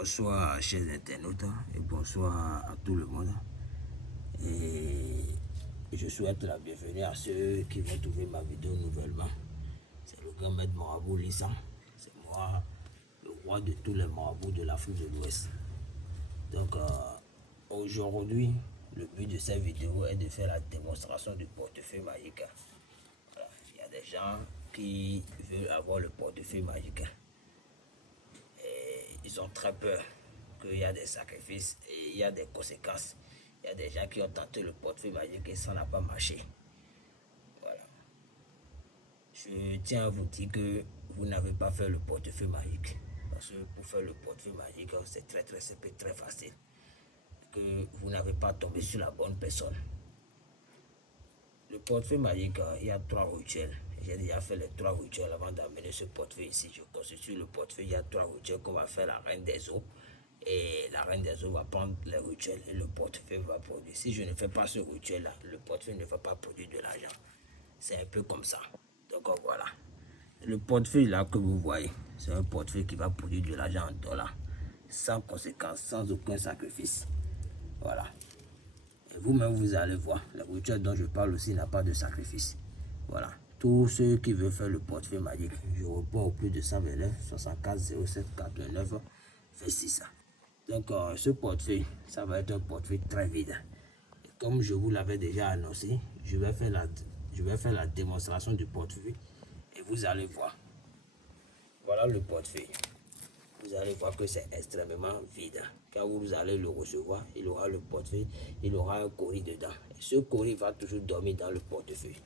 Bonsoir chers internautes et bonsoir à tout le monde. Et je souhaite la bienvenue à ceux qui vont trouver ma vidéo nouvellement. C'est le grand maître marabout Lissan. C'est moi, le roi de tous les marabouts de l'Afrique de l'Ouest. Donc aujourd'hui, le but de cette vidéo est de faire la démonstration du portefeuille magique. Voilà. Il y a des gens qui veulent avoir le portefeuille magique. Ils ont très peur qu'il y a des sacrifices et il y a des conséquences. Il y a des gens qui ont tenté le portefeuille magique et ça n'a pas marché. Voilà. Je tiens à vous dire que vous n'avez pas fait le portefeuille magique. Parce que pour faire le portefeuille magique, c'est très simple, très facile. Que vous n'avez pas tombé sur la bonne personne. Le portefeuille magique, il y a 3 rituels. J'ai déjà fait les 3 rituels avant d'amener ce portefeuille ici. Je constitue le portefeuille. Il y a 3 rituels qu'on va faire la reine des eaux. Et la reine des eaux va prendre les rituels et le portefeuille va produire. Si je ne fais pas ce rituel-là, le portefeuille ne va pas produire de l'argent. C'est un peu comme ça. Donc voilà. Le portefeuille là que vous voyez, c'est un portefeuille qui va produire de l'argent en dollars. Sans conséquence, sans aucun sacrifice. Voilà. Et vous-même, vous allez voir. Le rituel dont je parle aussi n'a pas de sacrifice. Voilà. Tous ceux qui veulent faire le portefeuille magique, je réponds au plus de 129 64 07 89 26. Donc, ce portefeuille, ça va être un portefeuille très vide. Et comme je vous l'avais déjà annoncé, je vais faire la démonstration du portefeuille et vous allez voir. Voilà le portefeuille. Vous allez voir que c'est extrêmement vide. Quand vous allez le recevoir, il aura le portefeuille, il aura un colis dedans. Et ce colis va toujours dormir dans le portefeuille.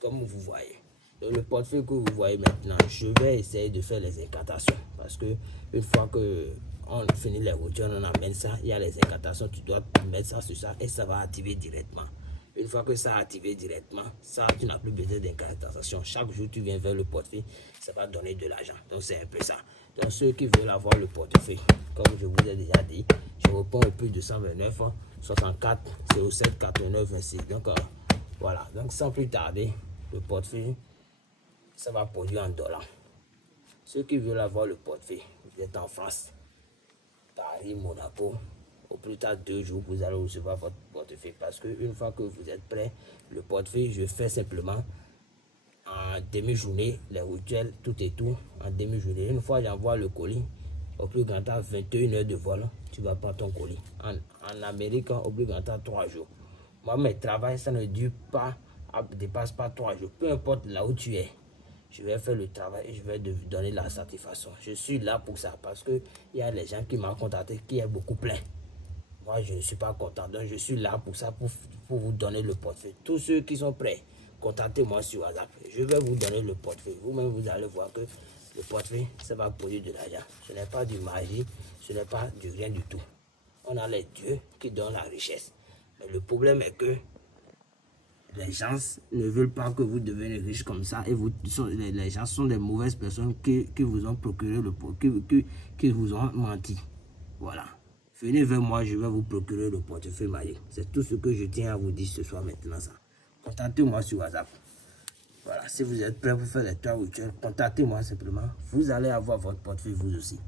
Comme vous voyez. Donc, le portefeuille que vous voyez maintenant, je vais essayer de faire les incantations. Parce que une fois que on finit les routines, on amène ça, il y a les incantations, tu dois mettre ça sur ça et ça va activer directement. Une fois que ça a activé directement, ça, tu n'as plus besoin d'incantation. Chaque jour, tu viens vers le portefeuille, ça va donner de l'argent. Donc, c'est un peu ça. Donc, ceux qui veulent avoir le portefeuille, comme je vous ai déjà dit, je réponds au plus de 129 64 07 89 26. Donc, voilà. Donc, sans plus tarder, le portefeuille, ça va produire en dollars. Ceux qui veulent avoir le portefeuille, vous êtes en France, Paris, Monaco, au plus tard 2 jours, vous allez recevoir votre portefeuille. Parce qu'une fois que vous êtes prêt, le portefeuille, je fais simplement en demi-journée, les rituels, tout et tout, en demi-journée. Une fois j'envoie le colis, au plus grand temps, 21 heures de vol, tu vas prendre ton colis. En Amérique, au plus grand temps, 3 jours. Moi, mes travail, ça ne dure pas, dépasse pas 3 jours. Peu importe là où tu es, je vais faire le travail et je vais te donner la satisfaction. Je suis là pour ça parce que il y a les gens qui m'ont contacté qui est beaucoup plein. Moi, je ne suis pas content. Donc, je suis là pour ça, pour vous donner le portefeuille. Tous ceux qui sont prêts, contactez-moi sur WhatsApp. Je vais vous donner le portefeuille. Vous-même, vous allez voir que le portefeuille, ça va produire de l'argent. Ce n'est pas du magie, ce n'est pas du rien du tout. On a les dieux qui donnent la richesse. Mais le problème est que les gens ne veulent pas que vous deveniez riche comme ça et les gens sont des mauvaises personnes qui vous ont procuré qui vous ont menti. Voilà. Venez vers moi, je vais vous procurer le portefeuille magique. C'est tout ce que je tiens à vous dire ce soir maintenant. Contactez-moi sur WhatsApp. Voilà. Si vous êtes prêts pour faire les 3 rituels, contactez-moi simplement. Vous allez avoir votre portefeuille vous aussi.